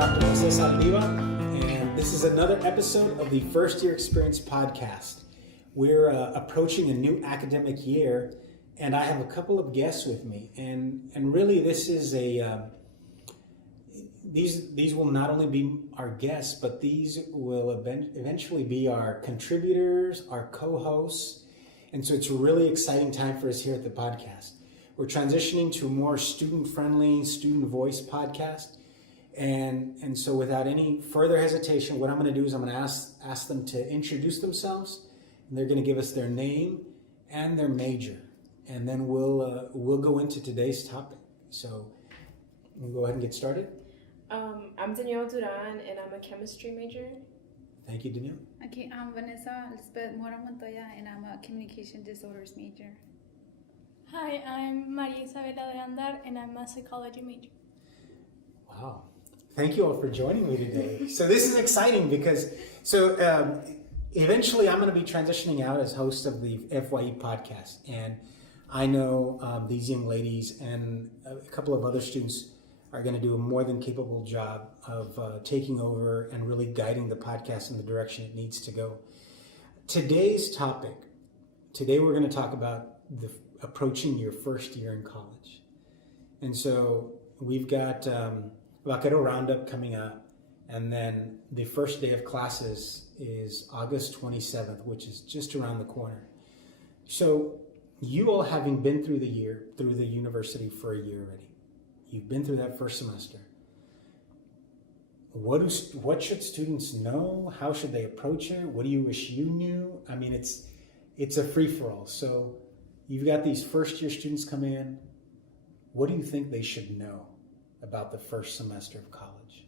Dr. Saldivar, and this is another episode of the First Year Experience podcast. We're approaching a new academic year, and I have a couple of guests with me. And really, this is these will not only be our guests, but these will eventually be our contributors, our co-hosts. And so it's a really exciting time for us here at the podcast. We're transitioning to a more student-friendly, student voice podcast. And so without any further hesitation, what I'm going to do is I'm going to ask them to introduce themselves, and they're going to give us their name and their major. And then we'll go into today's topic. So we'll go ahead and get started. I'm Danielle Duran, and I'm a chemistry major. Thank you, Danielle. Okay, I'm Vanessa Mora, and I'm a communication disorders major. Hi, I'm Maria Deandar, and I'm a psychology major. Wow. Thank you all for joining me today. So this is exciting because eventually I'm going to be transitioning out as host of the FYE podcast. And I know these young ladies and a couple of other students are going to do a more than capable job of taking over and really guiding the podcast in the direction it needs to go. Today's topic, we're going to talk about approaching your first year in college. And so we've got Vaquero Roundup coming up, and then the first day of classes is August 27th, which is just around the corner. So you all, having been through the university for a year already, you've been through that first semester. What should students know? How should they approach it? What do you wish you knew? I mean, it's a free-for-all. So you've got these first-year students come in. What do you think they should know about the first semester of college?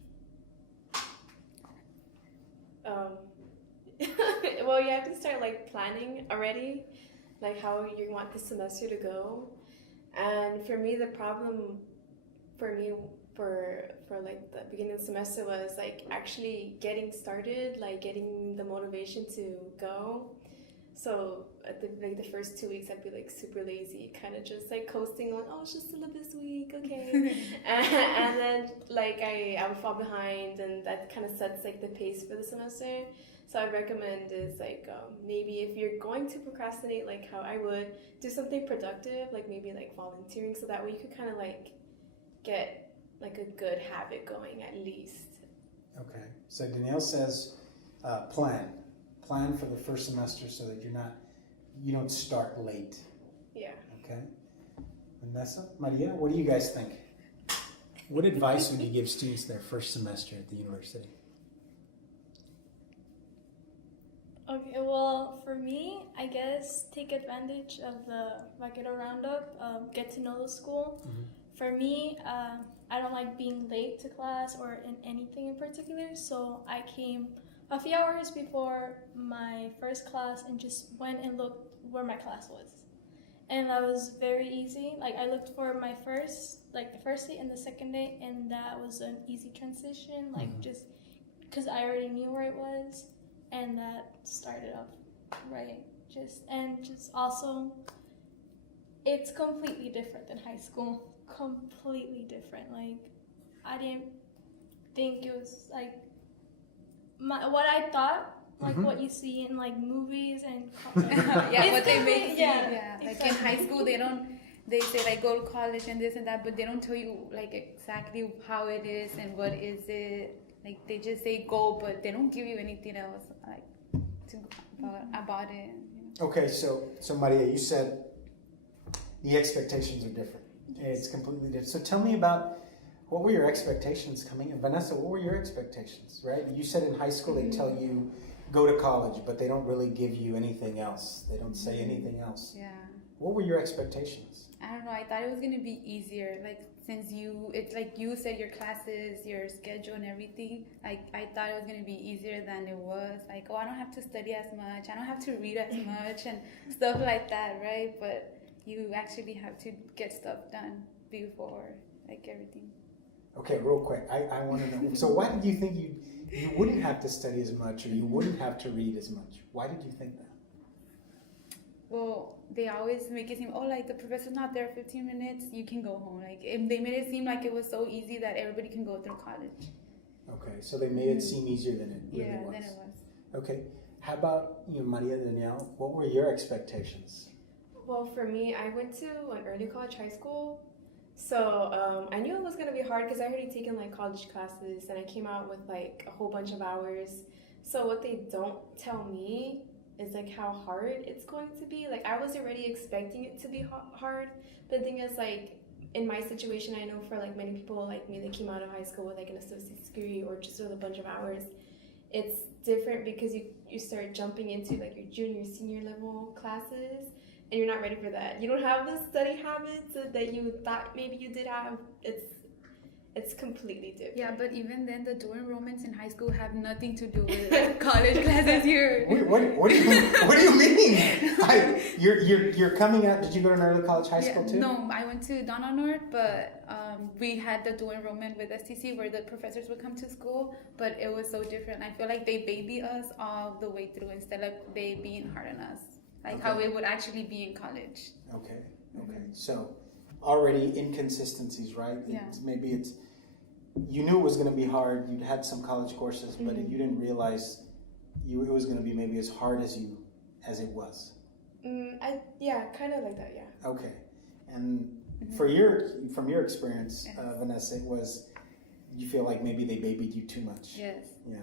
Well, you have to start planning already, how you want the semester to go. And for me, the problem for the beginning of the semester was actually getting started, getting the motivation to go. So at the first 2 weeks, I'd be super lazy, kind of just coasting on, it's just still this week, okay. and then I would fall behind, and that kind of sets the pace for the semester. So I'd recommend is maybe if you're going to procrastinate, how I would, do something productive, maybe volunteering, so that way you could kind of get a good habit going at least. Okay, so Danielle says plan for the first semester so that you don't start late. Yeah. Okay. Vanessa, Maria, what do you guys think? What advice would you give students their first semester at the university? Okay, well, for me, I guess take advantage of the Vaquero Roundup, get to know the school. Mm-hmm. For me, I don't like being late to class or in anything in particular, so I came a few hours before my first class and just went and looked where my class was. And that was very easy. I looked for my the first day and the second day, and that was an easy transition, just because I already knew where it was, and that started off right. Just also, it's completely different than high school. Completely different. I didn't think it was what I thought, what you see in movies and yeah, what they make. Yeah, exactly. In high school they say go to college and this and that, but they don't tell you exactly how it is and what is it. They just say go, but they don't give you anything else about it. Okay, so Maria, you said the expectations are different. It's completely different. So tell me about, what were your expectations coming in? Vanessa, what were your expectations, right? You said in high school they tell you go to college, but they don't really give you anything else. They don't say anything else. Yeah. What were your expectations? I don't know. I thought it was going to be easier. Since it's you said your classes, your schedule and everything, I thought it was going to be easier than it was. I don't have to study as much. I don't have to read as much and stuff like that, right? But you actually have to get stuff done before, everything. Okay, real quick, I want to know. So why did you think you wouldn't have to study as much, or you wouldn't have to read as much? Why did you think that? Well, they always make it seem, the professor's not there 15 minutes, you can go home. They made it seem like it was so easy that everybody can go through college. Okay, so they made it seem easier than it really was. Than it was. Okay, how about you, Maria Danielle? What were your expectations? Well, for me, I went to an early college high school, so I knew it was gonna be hard because I already taken like college classes, and I came out with like a whole bunch of hours. So what they don't tell me is like how hard it's going to be. Like I was already expecting it to be hard, but the thing is like in my situation, I know for like many people like me that came out of high school with like an associate's degree or just with a bunch of hours, it's different because you start jumping into like your junior, senior level classes, and you're not ready for that. You don't have the study habits that you thought maybe you did have. It's completely different. Yeah, but even then, the dual enrollments in high school have nothing to do with like, college classes here. What do you mean? You're coming out. Did you go to an early college high school too? No, I went to Donna North, but we had the dual enrollment with STC where the professors would come to school, but it was so different. I feel like they baby us all the way through instead of they being hard on us, like how it would actually be in college. Okay. So already inconsistencies, right? Yeah. Maybe it's you knew it was going to be hard. You'd had some college courses, but you didn't realize it was going to be maybe as hard as it was. Kind of like that, yeah. Okay, and from your experience, Vanessa, you feel like maybe they babied you too much? Yes. Yeah.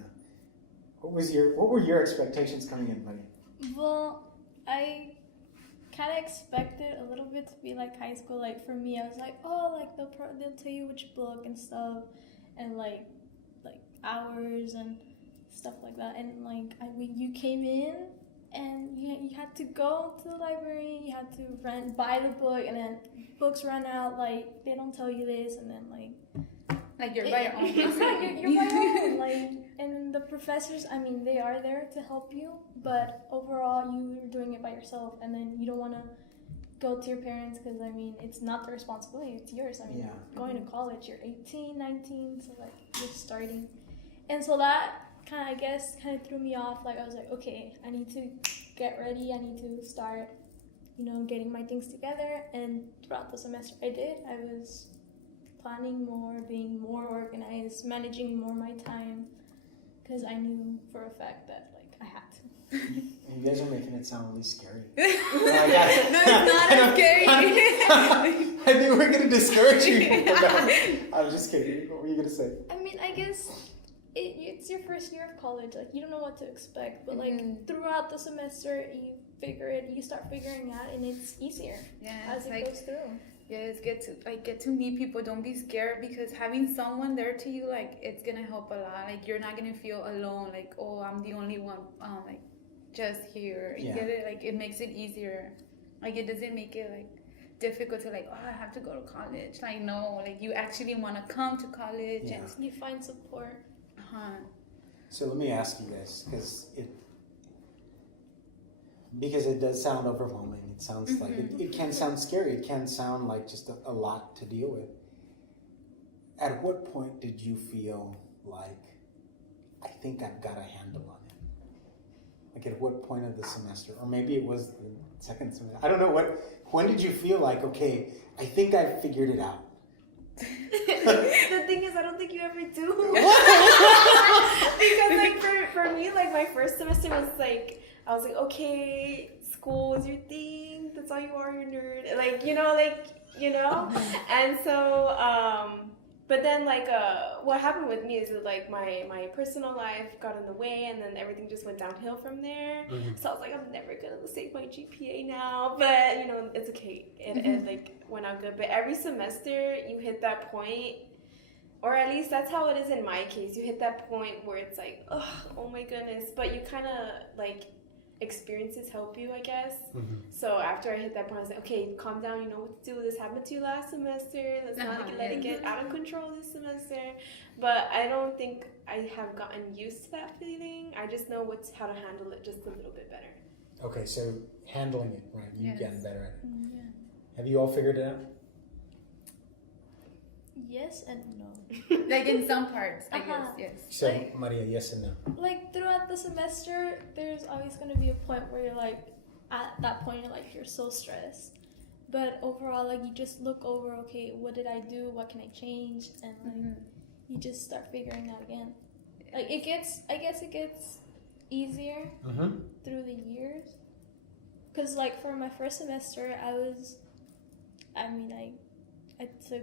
What were your expectations coming in, buddy? Well, I kind of expected a little bit to be like high school. Like for me, I was like, oh, like they'll tell you which book and stuff, and like hours and stuff like that. And like when you came in and you had to go to the library, you had to buy the book, and then books run out. Like they don't tell you this, and then like you're by your own. You're by your own. Like, and the professors, I mean, they are there to help you, but overall, you're doing it by yourself, and then you don't want to go to your parents because, I mean, it's not their responsibility, it's yours. I mean, going to college, you're 18, 19, so, like, you're starting. And so that kind of threw me off. Like, I was like, okay, I need to get ready, I need to start, getting my things together, and throughout the semester I did. I was planning more, being more organized, managing more my time, because I knew for a fact that I had to. And you guys are making it sound really scary. No, it's not as scary. I think we're gonna discourage you. I'm just kidding. What were you gonna say? I mean, I guess it's your first year of college. Like you don't know what to expect, but throughout the semester you start figuring out, and it's easier as it goes through. Yes, get to meet people. Don't be scared, because having someone there to you, it's gonna help a lot. Like you're not gonna feel alone. Like, oh, I'm the only one. Just here. You get it? Like it makes it easier. Like it doesn't make it difficult to oh, I have to go to college. Like no, you actually want to come to college and you find support. So let me ask you guys, because it does sound overwhelming. It sounds like it can sound scary. It can sound like just a lot to deal with. At what point did you feel like, I think I've got a handle on it? Like at what point of the semester? Or maybe it was the second semester. I don't know. When did you feel like, okay, I think I've figured it out? The thing is, I don't think you ever do. Because for me, my first semester was I was okay, school is your thing, that's all you are, you're a nerd. And so, but then what happened with me is that my personal life got in the way, and then everything just went downhill from there. So I was like, I'm never gonna save my GPA now, but it's okay. It went out good. But every semester you hit that point, or at least that's how it is in my case. You hit that point where it's oh my goodness, but you kind of experiences help you, I guess. So after I hit that point, I was like, okay, calm down, you know what to do. This happened to you last semester. Let's not let it get out of control this semester. But I don't think I have gotten used to that feeling. I just know how to handle it just a little bit better. Okay, so handling it, right? You've gotten better at it. Yeah. Have you all figured it out? Yes and no. in some parts, I guess, yes. So, Maria, yes and no. Throughout the semester, there's always going to be a point where you're at that point, you're so stressed. But overall, you just look over, okay, what did I do? What can I change? And you just start figuring out again. Like I guess it gets easier through the years. Cause like for my first semester, I took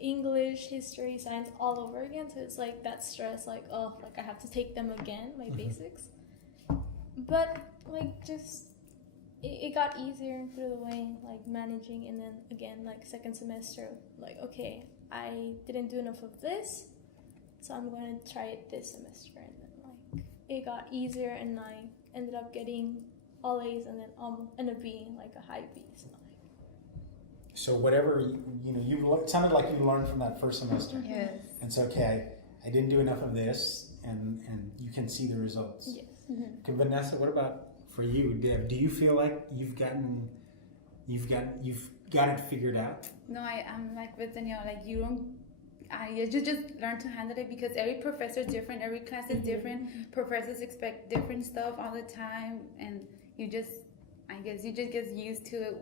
English, history, science all over again. So it's like that stress, like I have to take them again, my basics. But like just it got easier through the way, like managing, and then again like second semester, like okay, I didn't do enough of this, so I'm going to try it this semester, and then like it got easier, and I ended up getting all A's, and then ended up being like a high B. So whatever it sounded like you learned from that first semester. Yes. And so okay, I didn't do enough of this, and you can see the results. Yes. Okay, Vanessa, what about for you, Deb? Do you feel like you've got it figured out? No, I'm like with Danielle. Like you just learn to handle it, because every professor is different, every class is different. Professors expect different stuff all the time, and I guess you just get used to it,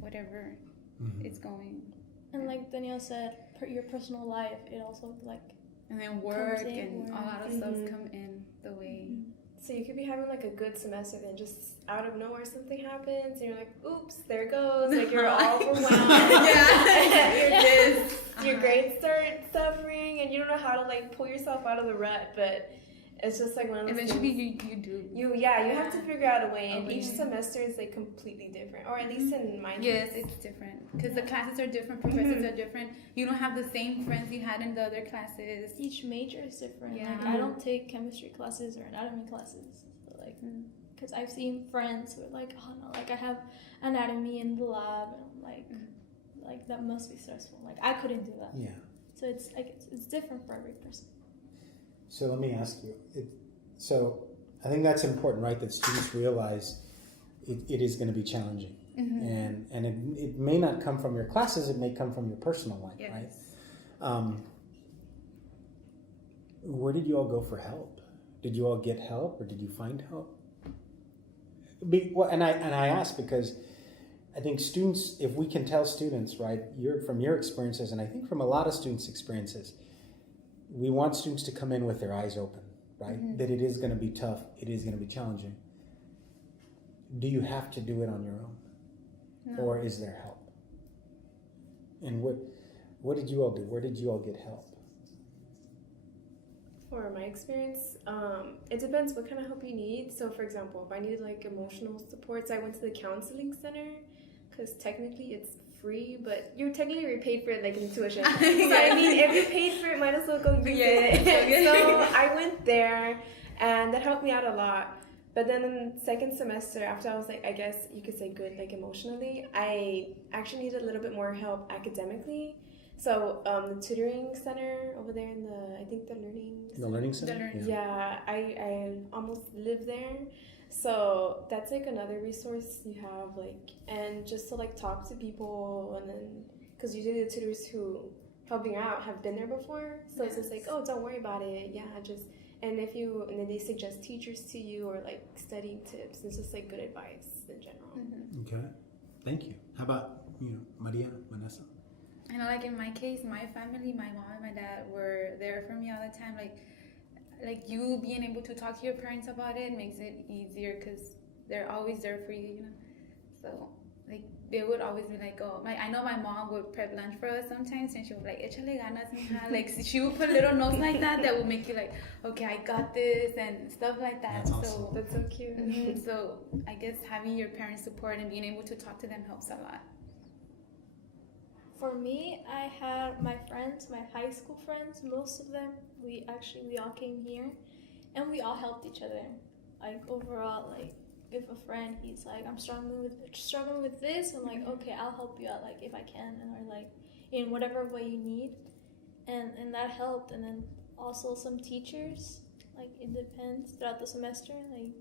whatever it's going. And like Danielle said, your personal life, it also like. And then work and a lot of stuff come in the way. So you could be having like a good semester, then just out of nowhere something happens, and you're like, "Oops, there it goes!" Like you're all overwhelmed. Your grades start suffering, and you don't know how to like pull yourself out of the rut. But it's just like one of those eventually things. you do. You have to figure out a way, and each semester is like completely different, or at least in my case. Yes, it's different because the classes are different, professors are different. You don't have the same friends you had in the other classes. Each major is different. Yeah. Like I don't take chemistry classes or anatomy classes, so like because I've seen friends who are like, oh no, like I have anatomy in the lab, and I'm like that must be stressful. Like I couldn't do that. Yeah. So it's like it's different for every person. So let me ask you. So I think that's important, right? That students realize it is going to be challenging, and it may not come from your classes. It may come from your personal life, right? Where did you all go for help? Did you all get help, or did you find help? And I ask because I think students, if we can tell students, right, from your experiences, and I think from a lot of students' experiences, we want students to come in with their eyes open, right? That it is going to be tough, it is going to be challenging. Do you have to do it on your own? No. Or is there help? And what did you all do? Where did you all get help? For my experience, it depends what kind of help you need. So for example, if I needed like emotional support, so I went to the counseling center, because technically it's free, but you're technically paid for it like in tuition. So I mean, if you paid for it, might as well go use it. So I went there, and that helped me out a lot. But then in second semester, after I was like, I guess you could say good, like emotionally, I actually needed a little bit more help academically. So the tutoring center over there in I think the learning center. Yeah, I almost live there. So that's like another resource you have, like, and just to like talk to people, and then because usually the tutors who helping out have been there before, so it's just like, oh, don't worry about it, and then they suggest teachers to you, or like studying tips. It's just like good advice in general. Okay, thank you. How about Maria, Vanessa? I know, like in my case, my family, my mom and my dad were there for me all the time. Like you being able to talk to your parents about it makes it easier, because they're always there for you, So like they would always be like, I know my mom would prep lunch for us sometimes, and she would like, échale ganas, mija. Like she would put little notes like that would make you like, okay, I got this, and stuff like that. That's awesome. That's so cute. So I guess having your parents' support and being able to talk to them helps a lot. For me, I had my friends, my high school friends, most of them, we all came here, and we all helped each other. Like overall, like if a friend, he's like, I'm struggling with this, I'm like, okay, I'll help you out, like if I can, or like in whatever way you need, and that helped. And then also some teachers, like it depends throughout the semester, like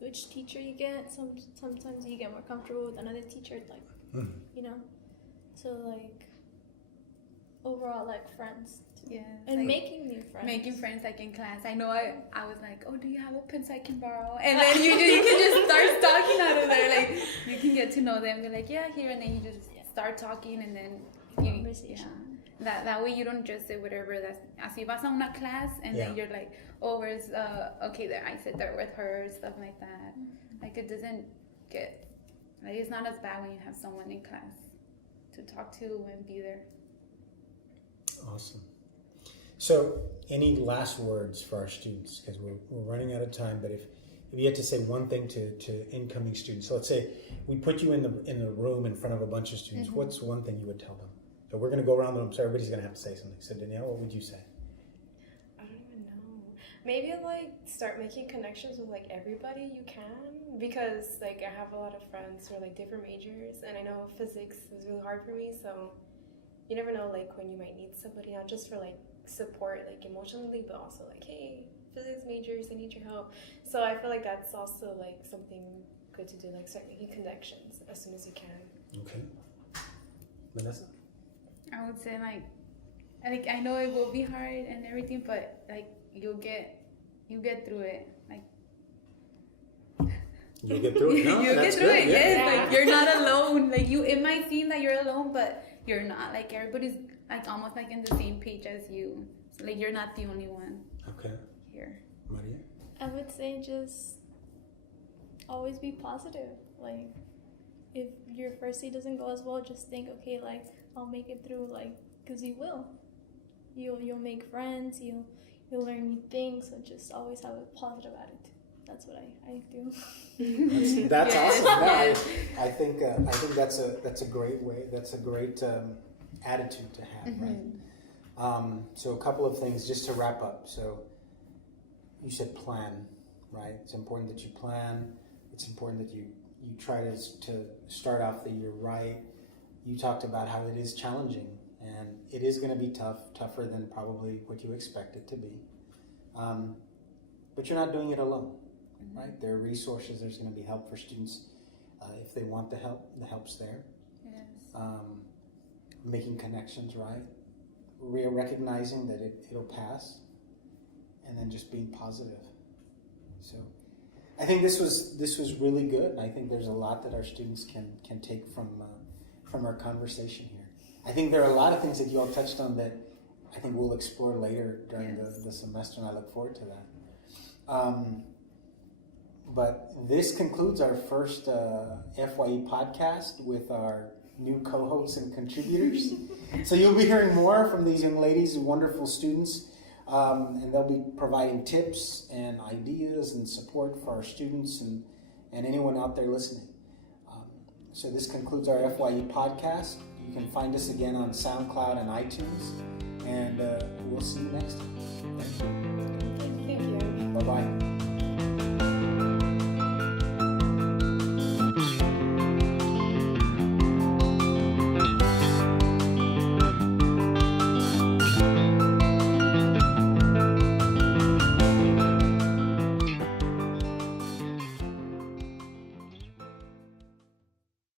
which teacher you get. Sometimes you get more comfortable with another teacher, like So like overall, like friends. Yeah. And like making new friends. Making friends like in class. I know I was like, oh, do you have a pencil I can borrow? And then you can just start talking out of there. Like you can get to know them. They're like, yeah, here, and then you just start talking, and then conversation. That way you don't just say whatever that's así vas a una class and then you're like, oh, where's okay, there I sit there with her, stuff like that. Like it doesn't get like it's not as bad when you have someone in class to talk to and be there. Awesome. So, any last words for our students? Because we're running out of time. But if you had to say one thing to incoming students, so let's say we put you in the room in front of a bunch of students. What's one thing you would tell them? So we're going to go around the room. So everybody's going to have to say something. So Danielle, what would you say? I don't even know. Maybe like start making connections with like everybody you can, because like I have a lot of friends who are like different majors, and I know physics is really hard for me. So you never know like when you might need somebody, not just for like support like emotionally, but also like, hey, physics majors, I need your help. So I feel like that's also like something good to do, like start making connections as soon as you can. Okay. Vanessa? I would say like I know it will be hard and everything, but like you get through it. Like you'll get through it. No, you'll get through it. Yeah. Yes, like you're not alone. Like it might seem that you're alone, but you're not. Like everybody's like almost like in the same page as you. So, like you're not the only one. Okay. Here. Maria? I would say just always be positive. Like if your first day doesn't go as well, just think, okay, like I'll make it through, like, because you will. You'll make friends, you'll learn new things, so just always have a positive attitude. That's what I do. That's Yes. awesome. No, Yes. I think that's a great way. That's a great attitude to have, right? So a couple of things just to wrap up. So you said plan, right? It's important that you plan. It's important that you try to start off the year right. You talked about how it is challenging, and it is going to be tougher than probably what you expect it to be. But you're not doing it alone, right? There are resources. There's going to be help for students if they want the help. The help's there. Yes. Making connections, right? Recognizing that it'll pass, and then just being positive. So I think this was really good, and I think there's a lot that our students can take from our conversation here. I think there are a lot of things that you all touched on that I think we'll explore later during the semester, and I look forward to that. But this concludes our first FYE podcast with our new co-hosts and contributors. So you'll be hearing more from these young ladies, wonderful students, and they'll be providing tips and ideas and support for our students and anyone out there listening. So this concludes our FYE podcast. You can find us again on SoundCloud and iTunes, and we'll see you next time. Thank you. Thank you. Bye-bye.